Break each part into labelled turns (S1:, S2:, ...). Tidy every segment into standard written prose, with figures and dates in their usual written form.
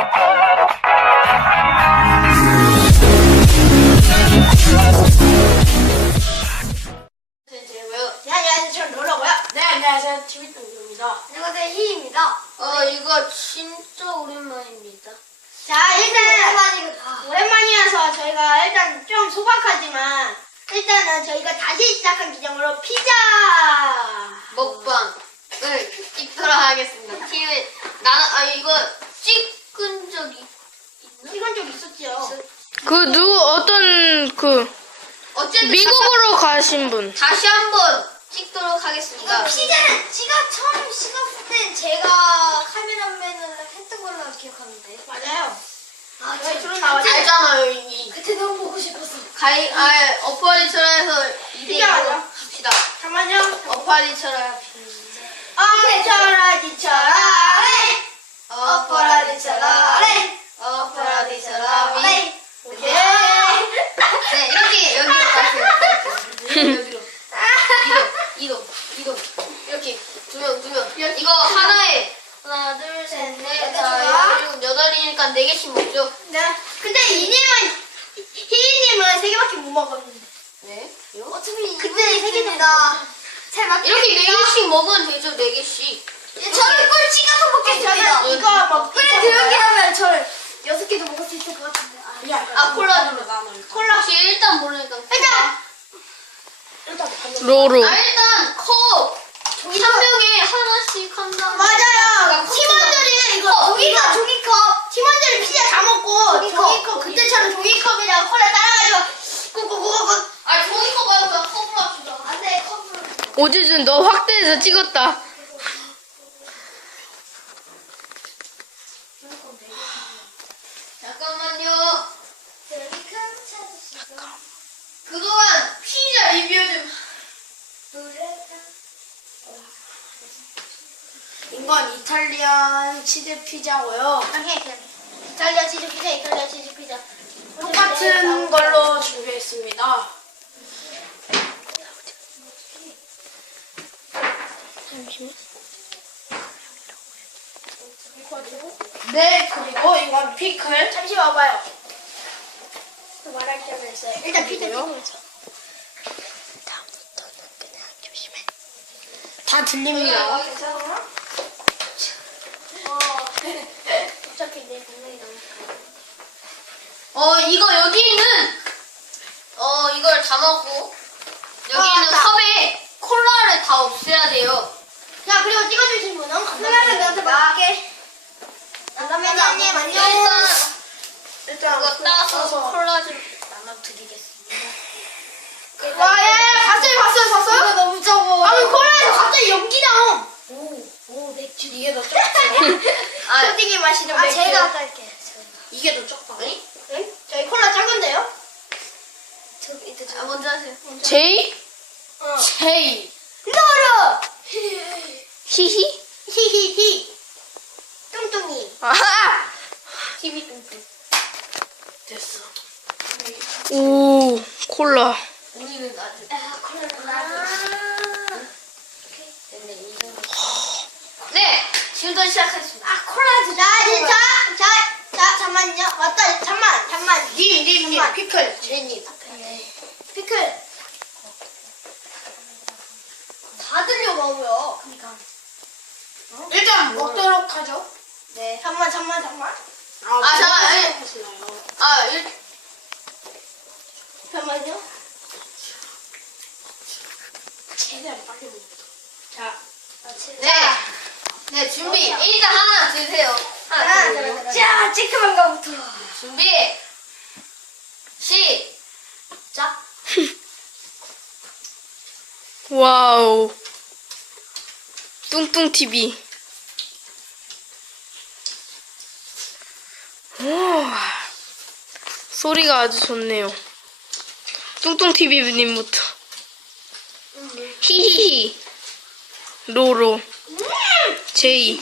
S1: 네, 안녕하세요. 저는 로라고요. 네, 안녕하세요. TV동조입니다.
S2: 안녕하세요, 희입니다.
S3: 이거 진짜 오랜만입니다.
S2: 자, 일단은
S1: 오랜만이어서 저희가 일단 좀 소박하지만 일단은 저희가 다시 시작한 기념으로 피자
S3: 먹방을 찍도록 하겠습니다. 이거 찍은 적이 있나?
S1: 찍은 적 있었죠.
S3: 어쨌든
S4: 미국으로 가신 분.
S3: 다시 한번 찍도록 하겠습니다.
S2: 피자는 처음 시작할 때 제가 카메라맨을 했던 걸로 기억하는데.
S1: 맞아요.
S2: 아,
S1: 저희 둘은 나왔죠.
S3: 알잖아요, 이미.
S2: 그때 너무 보고 싶었어.
S3: 어파리처럼 해서
S1: 피자 하자.
S3: 합시다.
S1: 잠깐만요.
S3: 어파리처럼.
S1: 어쩌라지처럼
S3: 어파리처럼.
S1: 네.
S3: 어파리처럼.
S1: 네.
S3: 네, 이렇게 여기로 가세요. 여기로. 이동. 이렇게 두 명. 이거 하나에 하나, 둘, 셋, 넷, 다, 일곱, 여덟이니까 4개씩 먹죠.
S1: 네. 근데 희희님은 3개밖에 못 먹었는데.
S3: 네.
S2: 어차피
S1: 그때
S2: 이분이 세 개입니다. 잘 맞게.
S3: 이렇게 4개씩 먹으면 되죠, 4개씩.
S2: 저를 꿀 찍어서 먹겠습니다.
S1: 저는 이거 먹고
S2: 꿀에 들어오게 하면 저를 6개도 먹을 수 있을 것 같은데.
S3: 콜라 좀.
S1: 콜라.
S3: 혹시 일단 모르니까.
S1: 일단
S4: 로로.
S3: 일단 컵. 한 명에 하나씩 한 다음에.
S1: 맞아요. 팀원들이 이거
S2: 종이컵.
S1: 팀원들이 피자 다 먹고
S2: 종이컵.
S1: 그때처럼 종이컵이랑 콜라 따라가지고 꾹꾹꾹꾹.
S3: 종이컵 말고 그냥 컵으로 합시다.
S2: 안 돼, 컵으로.
S4: 오지준 너 확대해서 찍었다.
S3: 잠깐만요.
S2: 여기 큰 찾으시죠.
S3: 그동안 피자 리뷰 좀.
S1: 이건 이탈리안 치즈 피자고요. 이탈리안 치즈 피자. 똑같은 걸로 준비했습니다. 네, 그리고 이건 피클. 잠시 와봐요. 말할 게 있어요. 일단 피자 다 들립니다.
S2: 괜찮아?
S1: 어차피 내 분명히 너무
S3: 이거 여기는 이걸 담았고 여기는
S1: 맞다.
S3: 컵에 콜라를 다 없애야 돼요.
S1: 자, 그리고 찍어주신 분은
S2: 카메라맨 나한테 맡게.
S1: 감사합니다. 일단
S3: 이거 따서 콜라 좀 나눠드리겠습니다.
S1: 와, 갑자기 봤어요?
S2: 이거 너무 적어.
S1: 콜라에서 갑자기 연기 나옴.
S2: 오, 맥주.
S1: 이게 더 적죠? 초딩이 마시는 맥주.
S2: 제가 깔게.
S1: 이게 더 적다.
S3: 아니?
S1: 응? 저희 콜라 작은데요?
S2: 저기 이때
S3: 먼저 하세요.
S4: 제이?
S1: 제이.
S2: 너로.
S4: 히히?
S1: 히히히. 뚱뚱이.
S4: 아하!
S1: TV 뚱뚱. 됐어.
S4: 오, 콜라.
S3: 우리는 아직
S2: 콜라를
S3: 됐네. 이 정도. 네, 지금부터 시작하겠습니다.
S2: 콜라
S1: 자, 잠만요. 맞다. 잠만. 님. 피클. 제이님. 피클.
S2: 다 들려가고요.
S1: 일단 먹도록 하죠.
S2: 네.
S1: 잠만.
S3: 잠깐만.
S1: 잠만요. 최대한 빨리 먹자. 자.
S3: 네, 준비. 일단 하나 드세요. 하나 드세요.
S2: 자, 체크만 가부터.
S3: 준비. 시작.
S4: 와우. 뚱뚱TV. 우와. 소리가 아주 좋네요. 뚱뚱TV님부터. 히히히. 로로. 제이.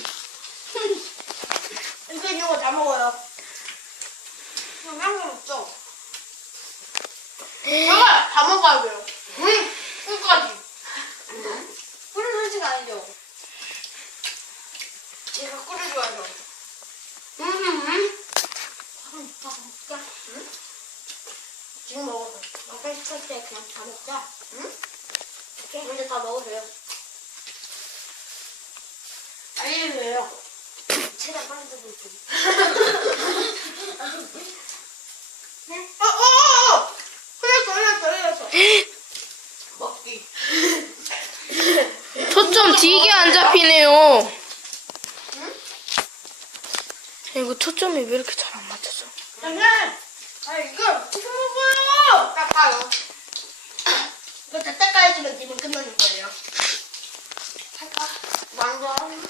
S1: 이거 있는 거 다 먹어요. 양념 없죠? 정말 다 먹어야 돼요. 끝까지.
S2: 꿀은 솔직히 아니죠.
S1: 제가 끓여줘야죠.
S2: 먹자. 응? 지금 먹어도. 아까 싶을 때 그냥 다 먹자. 응?
S3: 이제 다 먹으세요.
S1: 빨리 해요.
S2: 최대한 빨리 드릴게.
S1: 네? 흘렸어. 먹기.
S4: 초점 되게 안 잡히네요. 이거 초점이 왜 이렇게 잘 안 맞춰져?
S1: 이걸 어떻게 먹어요?
S2: 딱 봐요.
S1: 이거 다 닦아야지만 님은 끝나는 거예요.
S3: 완전.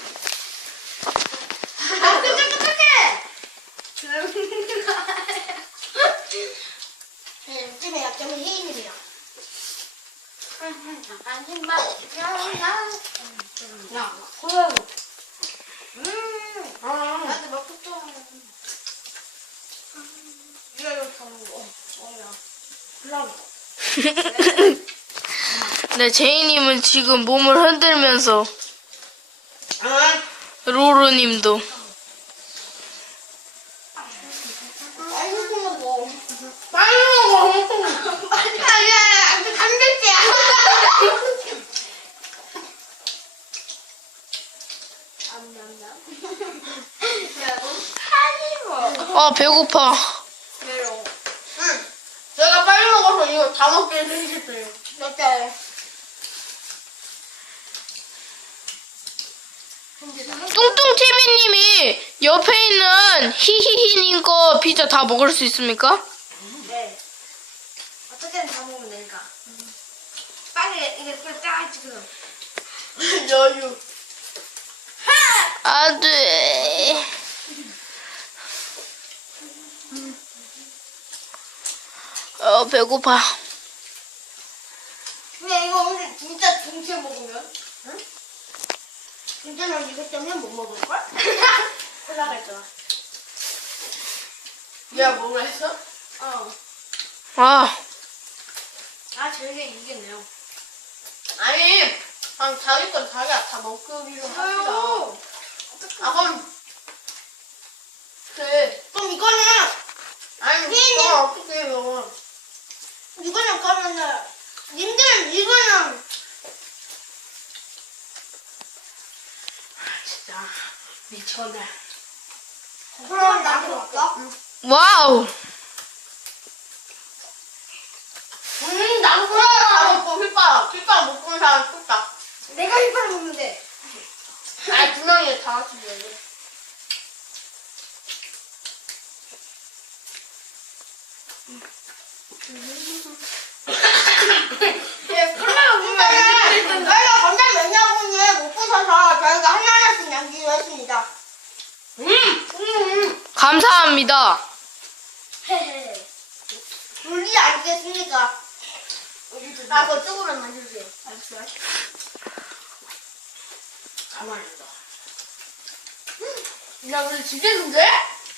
S1: 끈적끈적해! 찜의 약점은 혜인님이야.
S2: 안심만.
S1: 야, 호영.
S2: 나도 먹고 좀.
S1: 이거 다 먹어. 올라와.
S4: 네, 제이님은 지금 몸을 흔들면서
S1: 아,
S4: 로로님도
S1: 빨리 먹어. 빨리 먹어. 아니야, 단백질이야.
S4: 아 배고파.
S1: 그래요. 응. 제가 빨리 먹어서 이거 다 먹게 생겼어요. 맞아요.
S4: 뚱뚱TV님이 옆에 있는 히히히님 거 피자 다 먹을 수 있습니까?
S2: 네. 어떻게든 다 먹으면 되니까. 빨리 이게 딱 지금.
S1: 여유.
S4: 안 돼. 배고파.
S1: 근데 이거 오늘 진짜 동시에 먹으면, 응? 진짜 난 이것 때문에 못 먹을걸? 올라갈잖아. 야, 뭐라 했어?
S4: 아,
S2: 저게 이겼네요.
S1: 아니, 자기 건 자기가 다 먹기로 합시다.
S2: 아유.
S1: 그럼. 그래. 그럼 이거는. 아니, 이거 어떻게 해요? 이거는 그러면은, 님들, 이거는. 진짜, 미쳤네.
S2: 그럼 나도 먹자.
S4: 와우.
S1: 나도 그래. 다 먹고, 휘밥 먹고 사람 춥다.
S2: 내가 휘파람 먹는데.
S1: 아니, 두 명이 다 같이 먹어. 저희가 건달 매니아분이 못 보셔서 저희가 하나하나씩 남기로 했습니다.
S4: 감사합니다.
S2: 헤헤.
S1: 물리 아시겠습니까? 그쪽으로만 해주세요. 알았어요? 가만히 있어. 야, 우리 집에는데?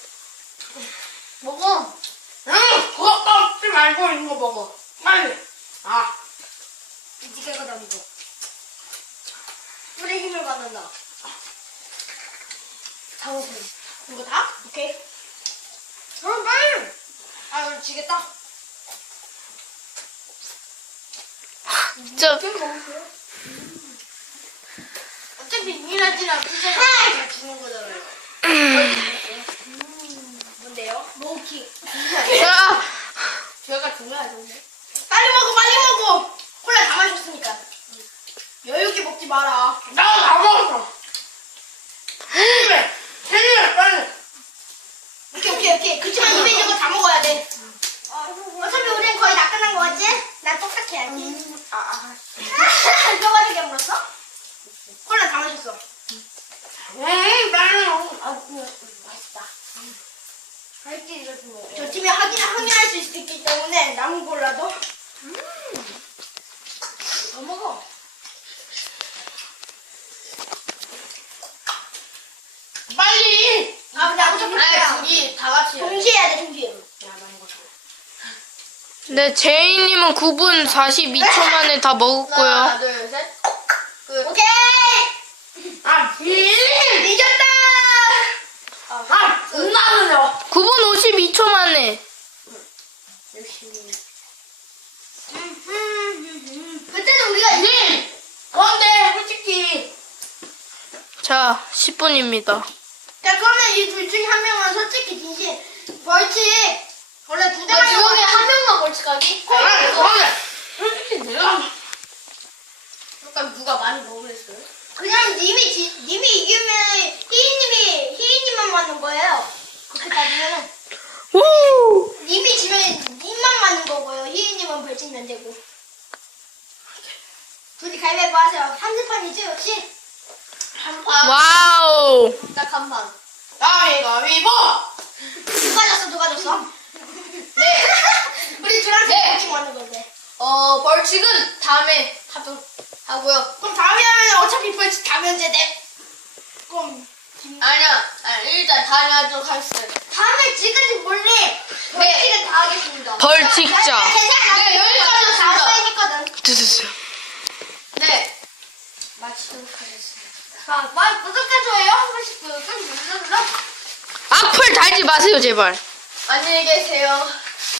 S1: 먹어. 응, 그거 먹지 말고 이거 먹어. 빨리. 아.
S2: 네가 이거 남겨. 뿔의 힘을 받는다.
S1: 다 먹어. 이거 다? 오케이.
S2: 그럼 빨리. 우리 지겠다.
S4: 진짜
S1: 어차피 미라지랑 피자랑 주는 거잖아요.
S2: 뭔데요?
S1: 모키.
S4: 아,
S1: 제가 중요하던데. 빨리 먹어, 빨리 먹어. 콜라 다 마셨으니까. 여유있게 먹지 마라. 나 다 먹었어. 체리야, 빨리. 오케이. 그치만 입에 있는 거 다 먹어야 돼. 어차피 우린 거의 다 끝난 거 같지? 난 똑같이 해야지. 뼈가지게 물었어? 콜라 다 마셨어. 나는. 맛있다.
S2: 할지 이거 좀 먹어.
S1: 저 팀이 확인할 수 있기 때문에 남은 콜라도. 더 먹어. 빨리! 나도 좀 둘이 다 같이 동시에 해야 돼, 동시에. 야, 많이 먹어.
S4: 네, 제이님은 9분 42초 만에 다 먹었고요.
S1: 하나, 둘, 셋. 오케이! 이겼다! 존나 느려.
S4: 9분 32초 만에.
S3: 열심히.
S1: 그때는 우리가
S3: 그런데 솔직히
S4: 자, 10분입니다.
S1: 자 그러면 이 둘 중에 한 명은 솔직히 진심 벌칙 원래 두 대만
S3: 주영이 한 명만 벌칙하기?
S4: 솔직히 내가.
S3: 약간 누가 많이 먹으랬어요?
S1: 그냥 님이 이기면 희희님만 맞는 거예요. 그렇게 따지면은
S4: 우!
S1: 님이 지면 님만 맞는 거고요. 희희님은 벌칙 면제고. 둘이 가위바위보 하세요. 한대판이죠 역시.
S4: 와우.
S3: 딱 한 판.
S4: 가위바위보.
S1: 누가 졌어?
S3: 네.
S1: 우리 둘한테
S3: 네.
S1: 벌칙 맞는 건데.
S3: 벌칙은 다음에 하도록 하고요.
S1: 그럼 다음에 하면 어차피 벌칙 다 면제돼. 그럼
S3: 아니야. 일단 다음에 하도록 하겠습니다.
S1: 다음에 지금까지 몰래 벌칙을 다 하겠습니다.
S4: 벌칙자.
S3: 네, 여기까지
S1: 다
S3: 했습니다.
S1: 써있거든.
S4: 드드드.
S3: 네. 마치도록 하겠습니다.
S1: 자, 말 구독해 줘요. 한 번씩 구독 눌러눌러.
S4: 악플 달지 마세요, 제발.
S3: 안녕히 계세요.